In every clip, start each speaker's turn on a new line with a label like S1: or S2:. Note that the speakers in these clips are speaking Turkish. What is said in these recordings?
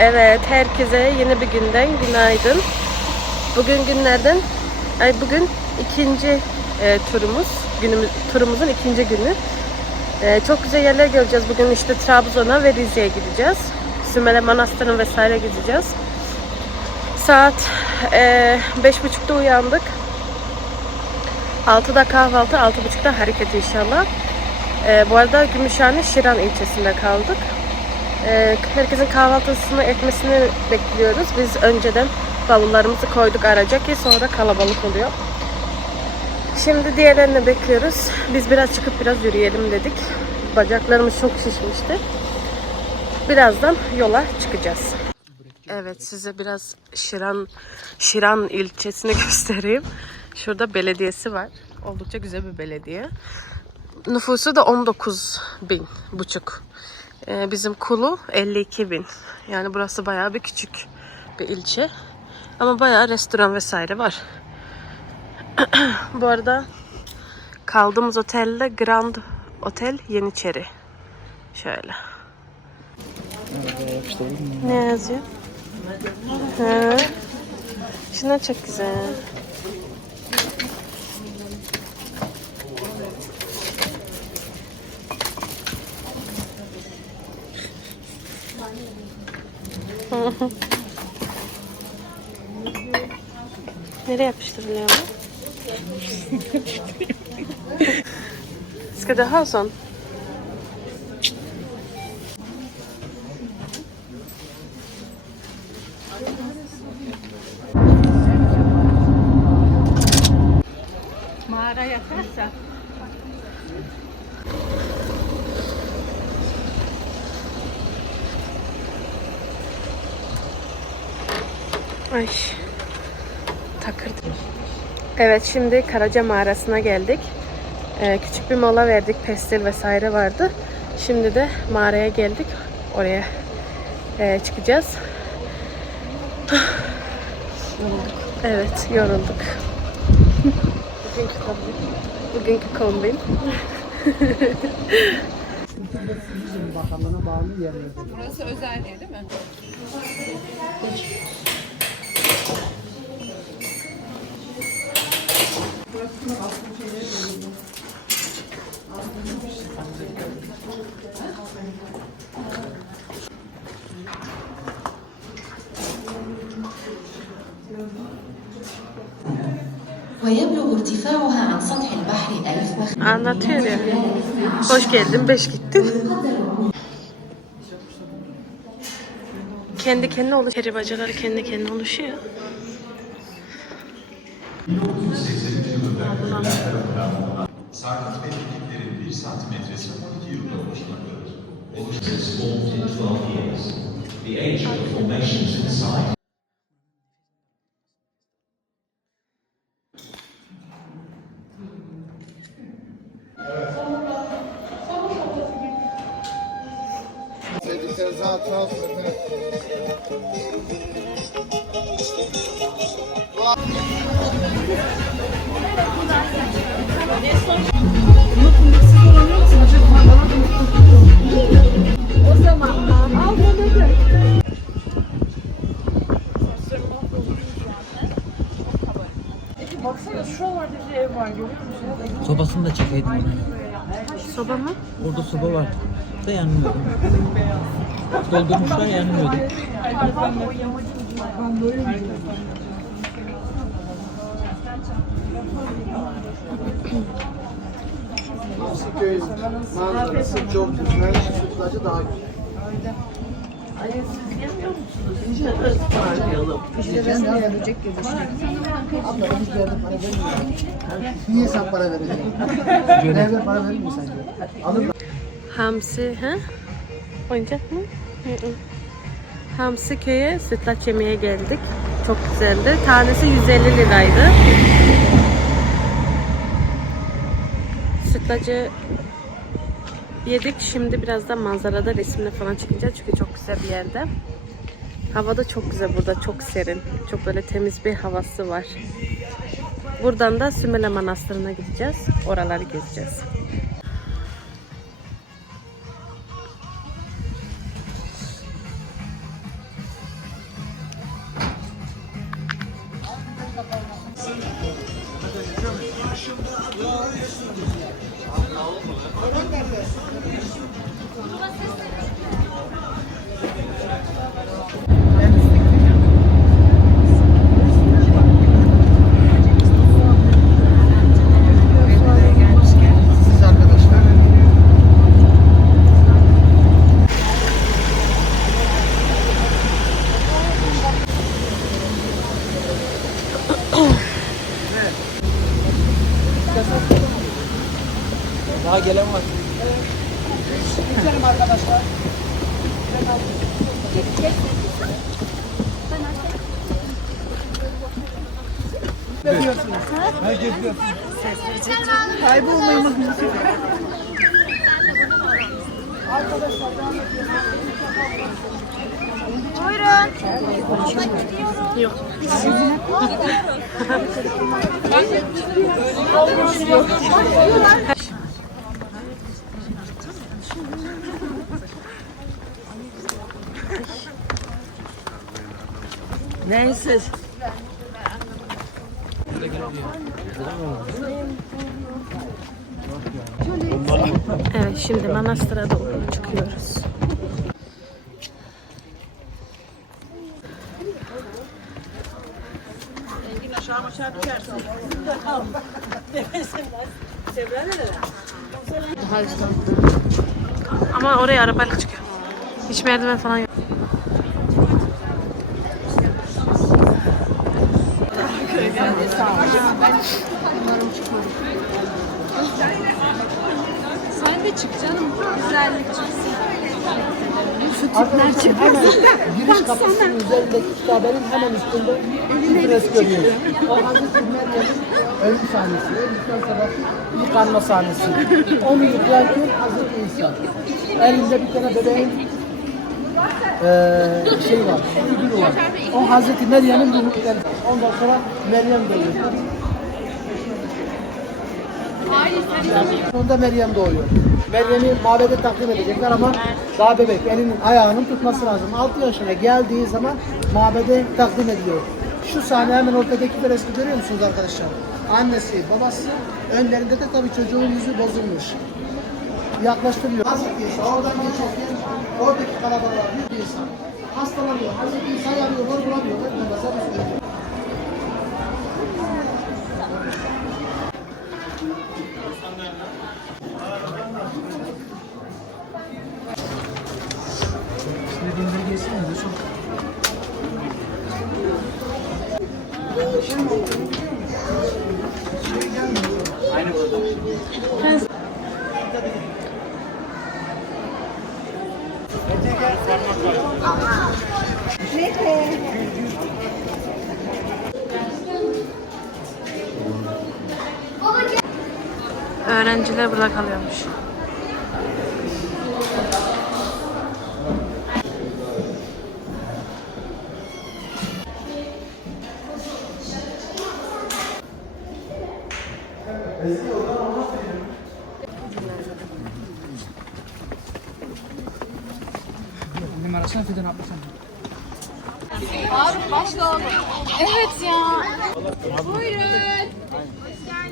S1: Evet, herkese yeni bir günden günaydın. Bugün günlerden, ay bugün ikinci e, turumuz, günümüz, turumuzun ikinci günü. E, çok güzel yerler göreceğiz. Bugün işte Trabzon'a ve Rize'ye gideceğiz. Sümele Manastırı'na vesaire gideceğiz. Saat e, beş buçukta uyandık. 6'da kahvaltı, 6.30'da hareket inşallah. E, bu arada Gümüşhane Şiran ilçesinde kaldık. Ee, herkesin kahvaltısını etmesini bekliyoruz. Biz önceden bavullarımızı koyduk araca ki sonra kalabalık oluyor. Şimdi diğerlerini bekliyoruz. Biz biraz çıkıp biraz yürüyelim dedik. Bacaklarımız çok şişmişti. Birazdan yola çıkacağız. Evet size biraz Şiran Şiran ilçesini göstereyim. Şurada belediyesi var. Oldukça güzel bir belediye. Nüfusu da 19 bin buçuk. Ee, bizim kulu 52 bin. Yani burası bayağı bir küçük bir ilçe. Ama bayağı restoran vesaire var. Bu arada kaldığımız otelde Grand Otel Yeniçeri. Şöyle. Ne yazıyor? Ha. Şuna çok güzel. Nereye yapıştırılıyor bu? Ska du ha Ay. Takırdım. Evet şimdi Karaca Mağarası'na geldik. Ee, küçük bir mola verdik. Pestil vesaire vardı. Şimdi de mağaraya geldik. Oraya e, çıkacağız. Evet yorulduk. Bugünkü kombin. Bugünkü kombin.
S2: Burası özel değil mi?
S3: ويبلغ ارتفاعها عن سطح البحر 1500
S1: Anlatıyor ya. Hoş geldin, beş gittin. Kendi kendine oluşuyor. Peri bacaları kendi kendine oluşuyor.
S4: Sarkıt ve bir santimetresi 12 yılda oluşuna kadar. Oluşması 4 in 12 years.
S5: The age of the formations inside
S6: Sobasını da çekeydim onu.
S1: Soba mı?
S6: Orada soba var. Da yanmıyordu. Doldurmuşlar yanmıyordu.
S7: köy manzarası çok güzel. Sütlacı daha güzel. Vermiyoruz. Niye sen para vereceksin? Devlet para verir mi sence? Alır?
S1: Hamsi, ha? Oyuncak mı? Hamsi köye sütlaç yemeye geldik. Çok güzeldi. Tanesi 150 liraydı. Sütlacı yedik. Şimdi birazdan manzarada resimle falan çekeceğiz. Çünkü çok güzel bir yerde. Hava da çok güzel burada. Çok serin. Çok böyle temiz bir havası var. Buradan da Sümele Manastırı'na gideceğiz. Oraları gezeceğiz.
S8: Thank you.
S7: Geçelim arkadaşlar. Ne diyorsunuz? Herkes diyorsun. Kaybolmayın Arkadaşlar devam ediyoruz.
S2: Neyse.
S1: Evet şimdi Manastır'a doğru çıkıyoruz. Ama oraya arabayla çıkıyor. Hiç merdiven falan yok.
S2: Sen de çık canım. Güzellik çıksın.
S7: Arkadaşlar hemen giriş kapısının üzerindeki kitabenin hemen üstünde bir pres görüyoruz. O Hazreti Meryem'in ölüm sahnesi. Öldükten sonra yıkanma sahnesi. Onu yıkarken Hazreti İsa. Elinde bir tane bebeğin eee şey var, figürü var. O Hazreti Meryem'in kendisi. Ondan sonra Meryem doğuyor. Sonunda Meryem doğuyor. Meryem'i mabede takdim edecekler ama daha bebek. Elinin ayağının tutması lazım. 6 yaşına geldiği zaman mabede takdim ediliyor. Şu sahne hemen ortadaki bir resmi görüyor musunuz arkadaşlar? Annesi, babası, önlerinde de tabii çocuğun yüzü bozulmuş. Yaklaştırıyor. Hazreti İsa oradan geçerken oradaki kalabalığa bir insan hastalanıyor. Hazreti İsa'yı arıyorlar, bulamıyorlar. Namaza düşüyor. Dediğimde gelsin mi? Çok
S1: Öğrenciler burada kalıyormuş.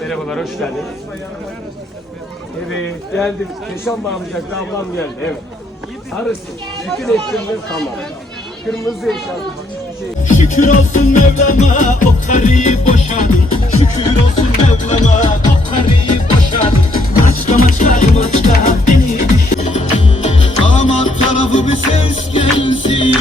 S9: Merhabalar, hoş geldiniz. Evet, geldim. Keşan bağlayacaktı, ablam geldi. Evet. Arısı, bütün etkinler tamam. Kırmızı eşya.
S10: Şükür olsun Mevlam'a o karıyı boşadım Şükür olsun Mevlam'a o karıyı boşadım Maçka maçka maçka beni Aman tarafı bir ses gelsin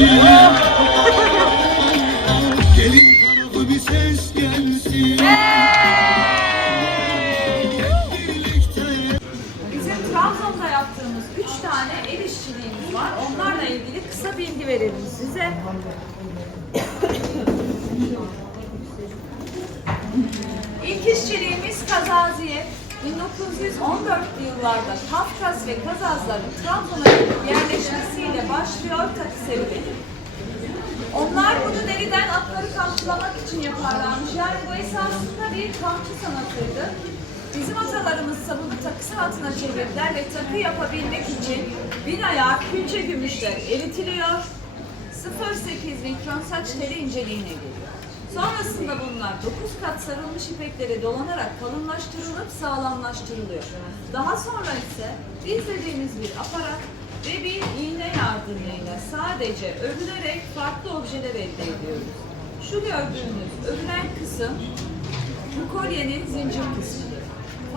S2: yaptığımız üç tane el işçiliğimiz var. Onlarla ilgili kısa bilgi verelim size. İlk işçiliğimiz Kazaziye. 1914'lü yıllarda Kafkas ve Kazazların Trabzon'a yerleşmesiyle başlıyor takı serüveni. Onlar bunu deriden atları kamçılamak için yaparlarmış. Yani bu esasında bir kamçı sanatıydı. Bizim atalarımız sabunu takı saatine çevirdiler ve takı yapabilmek için bin ayağı külçe gümüşler eritiliyor. 0.8 mikron saç teli inceliğine geliyor. Sonrasında bunlar 9 kat sarılmış ipeklere dolanarak kalınlaştırılıp sağlamlaştırılıyor. Daha sonra ise biz dediğimiz bir aparat ve bir iğne yardımıyla sadece övülerek farklı objeler elde ediyoruz. Şu gördüğünüz övülen kısım bu kolyenin zincir kısmıdır.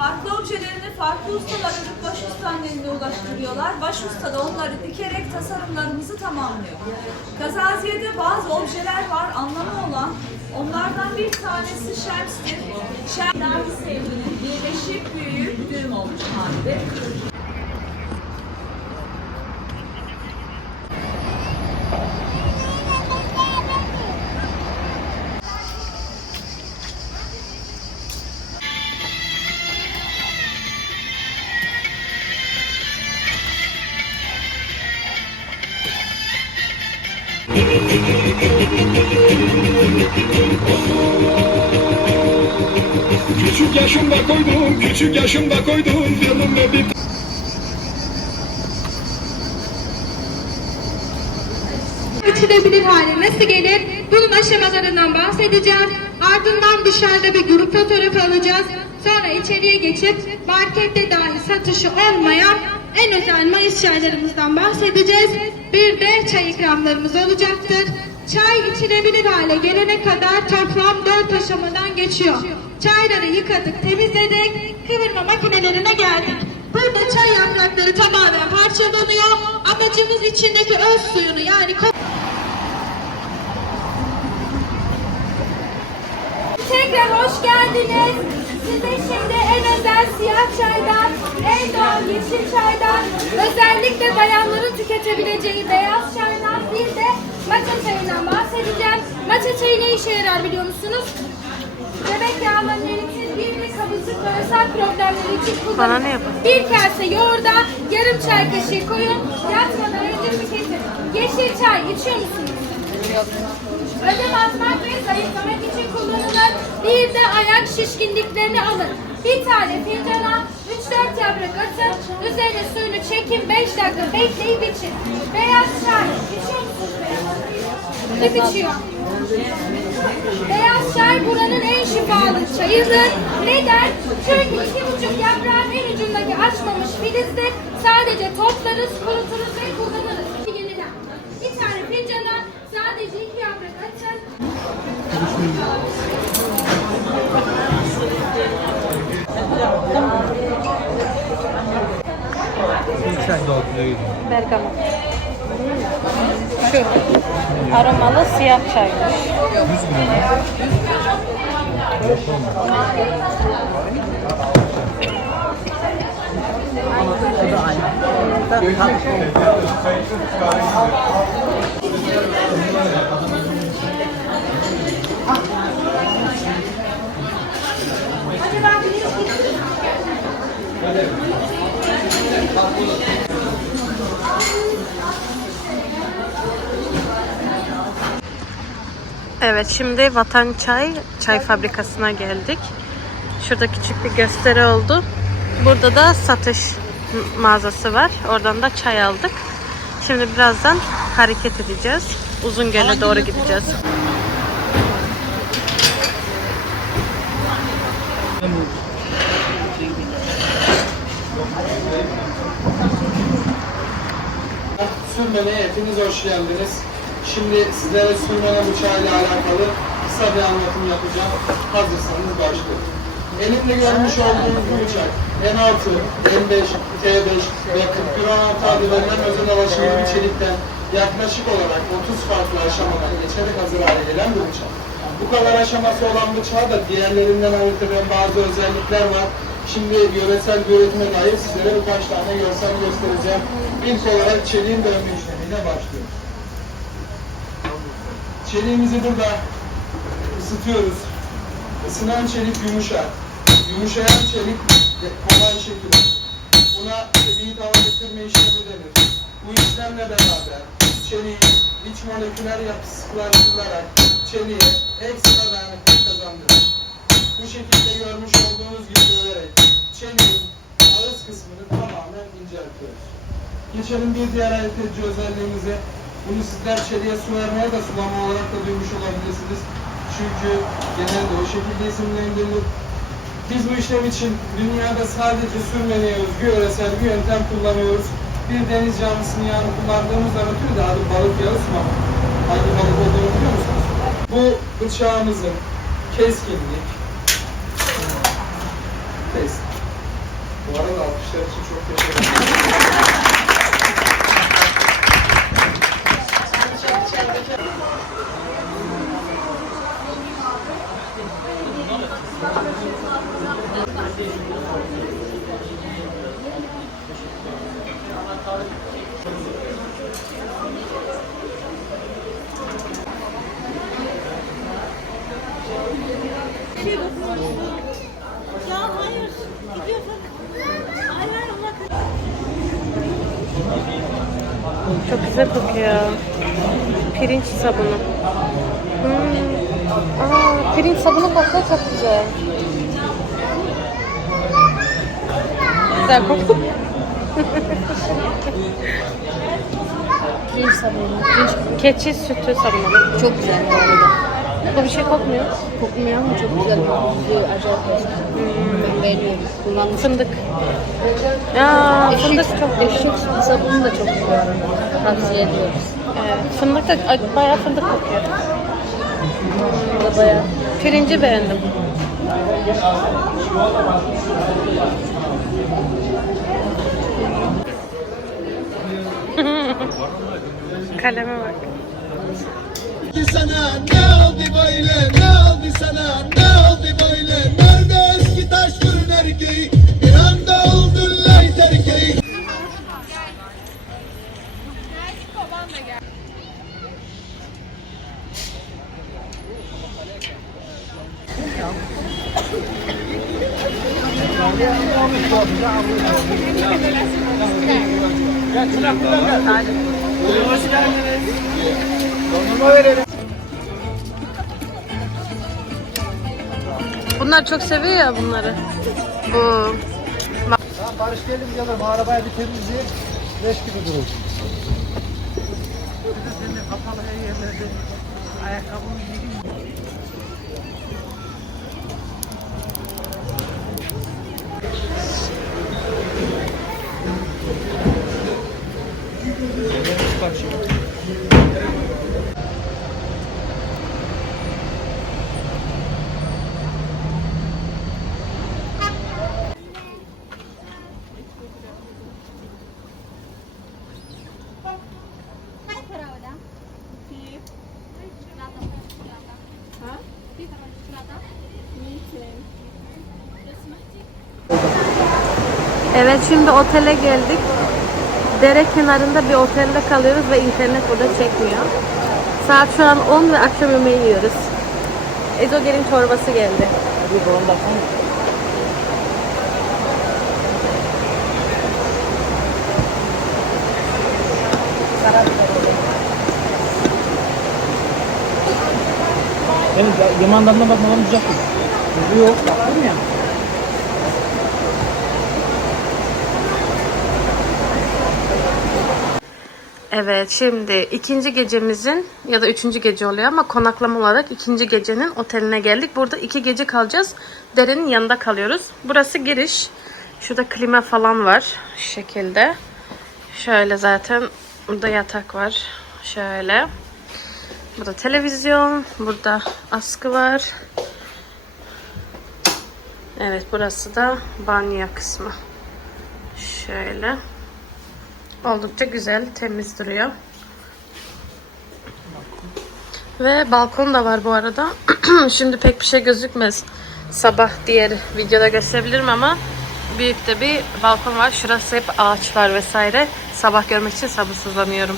S2: Farklı objelerini farklı ustalar örüp baş ustanın eline ulaştırıyorlar. Baş usta da onları dikerek tasarımlarımızı tamamlıyor. Kazaziye'de bazı objeler var anlamı olan. Onlardan bir tanesi şemstir. Şem, dahi sevginin birleşik büyüyüp düğüm olmuş halidir.
S11: Küçük yaşımda koydum, küçük yaşımda koydum Yanıma bir
S12: Ölçülebilir hale nasıl gelir? Bunun aşamalarından bahsedeceğim. Ardından dışarıda bir grup fotoğrafı alacağız. Sonra içeriye geçip markette dahi satışı olmayan en özel Mayıs çaylarımızdan bahsedeceğiz. Bir de çay ikramlarımız olacaktır. Çay içilebilir hale gelene kadar toplam 4 aşamadan geçiyor. Çayları yıkadık, temizledik, kıvırma makinelerine geldik. Burada çay yaprakları tamamen parçalanıyor. Amacımız içindeki öz suyunu yani
S13: Tekrar hoş geldiniz. Size şimdi en özel siyah çaydan, en doğal yeşil çaydan, özellikle bayanların tüketebileceği beyaz çaydan bir de matcha çayından bahsedeceğim. Matcha çayı ne işe yarar biliyor musunuz? Bebek yağlarının eriksiz bir de kabızlık ve özel problemleri için kullanın.
S1: Bana ne yapın?
S13: Bir kase yoğurda yarım çay kaşığı koyun. Yatmadan önce tüketin. Yeşil çay içiyor musunuz? Ödem atmak ve zayıflamak için kullanılır. Bir de ayak şişkinliklerini alın. Bir tane fincana 3-4 yaprak atın. Üzerine suyunu çekin. 5 dakika bekleyip için. Beyaz çay. İçiyor musunuz beyaz çayı? Kim içiyor? Beyaz çay buranın en şifalı çayıdır. Neden? Çünkü iki buçuk yaprağın en ucundaki açmamış filizdir. Sadece toplarız, kuruturuz ve kullanırız. Yeniden. Bir tane fincana sadece iki yaprak.
S1: Bergamot. Şu. Aromalı siyah çaymış.
S14: 100 gram. O da.
S1: Şimdi Vatan Çay çay fabrikasına geldik. Şurada küçük bir gösteri oldu. Burada da satış mağazası var. Oradan da çay aldık. Şimdi birazdan hareket edeceğiz. Uzungöl'e doğru gideceğiz.
S15: Sürmene hepiniz hoş geldiniz. Şimdi sizlere sürmene bıçağıyla alakalı kısa bir anlatım yapacağım. Hazırsanız başlayalım. Elimde görmüş olduğunuz bu bıçak N6, N5, T5 ve 4116 adı verilen özel alaşımlı bir çelikten yaklaşık olarak 30 farklı aşamadan geçerek hazır hale gelen bir bıçak. Bu kadar aşaması olan bıçağı da diğerlerinden ayırt eden bazı özellikler var. Şimdi yöresel bir üretime dair sizlere birkaç tane görsel göstereceğim. İlk olarak çeliğin dönme işlemiyle başlıyoruz. Çeliğimizi burada ısıtıyoruz. Isınan çelik yumuşar. Yumuşayan çelik kolay çekilir. Buna çeliği tava getirme işlemi denir. Bu işlemle beraber çeliğin iç moleküler yapısı sıkılaştırılarak çeliğe ekstra dayanıklık kazandırır. Bu şekilde görmüş olduğunuz gibi döverek çeliğin ağız kısmını tamamen inceltiyoruz. Geçelim bir diğer ayırtıcı özelliğimize. Bunu sizler çeliğe su vermeye de sulama olarak da duymuş olabilirsiniz. Çünkü genelde o şekilde isimlendirilir. Biz bu işlem için dünyada sadece Sürmeni'ye özgü yöresel bir yöntem kullanıyoruz. Bir deniz canlısının yağını kullandığımızdan ötürü de adı balık yağı sulama. Hangi balık olduğunu biliyor musunuz? Bu bıçağımızın keskinlik, kes. Bu arada alkışlar için çok teşekkür ederim.
S1: Çok güzel kokuyor. Pirinç sabunu. Hmm. Aa, pirinç sabunu kokuyor çok güzel. Güzel koku.
S6: Pirinç sabunu. Pirinç
S1: Keçi sütü sabunu.
S6: çok güzel bu arada.
S1: Bu bir şey kokmuyor.
S6: Kokmuyor ama çok güzel. Kokusu acayip güzel. Ben beğeniyorum. Kullanmıştım.
S1: Fındık. Ya
S6: Eşek,
S1: fındık çok
S6: eşek sütü sabunu da çok güzel. Tavsiye ediyoruz.
S1: Evet, fındık da ay, bayağı fındık kokuyor.
S6: Bu da bayağı
S1: Pirinci beğendim. Kaleme bak.
S15: Sana ne oldu böyle? Ne oldu sana? Ne oldu böyle? Nerede eski taş fırın erkeği? Bir anda oldun light erkeği
S1: Bunlar çok seviyor ya bunları. Bu
S7: Tamam Barış geldi mi canım arabayı bir temizleyin. Leş gibi durur. Kapalı her yerlerde ayakkabımı giydim.
S1: Evet şimdi otele geldik. Dere kenarında bir otelde kalıyoruz ve internet burada çekmiyor. Saat şu an 10 ve akşam yemeği yiyoruz. Ezogelin çorbası geldi.
S7: Evet yaman damla bakmadan mı? Yok baktım ya.
S1: Evet şimdi ikinci gecemizin ya da üçüncü gece oluyor ama konaklama olarak ikinci gecenin oteline geldik. Burada iki gece kalacağız. Derenin yanında kalıyoruz. Burası giriş. Şurada klima falan var. Şu şekilde. Şöyle zaten burada yatak var. Şöyle. Burada televizyon. Burada askı var. Evet burası da banyo kısmı. Şöyle. Oldukça güzel, temiz duruyor. Ve balkon da var bu arada. Şimdi pek bir şey gözükmez. Sabah diğer videoda gösterebilirim ama büyük de bir balkon var. Şurası hep ağaçlar vesaire. Sabah görmek için sabırsızlanıyorum.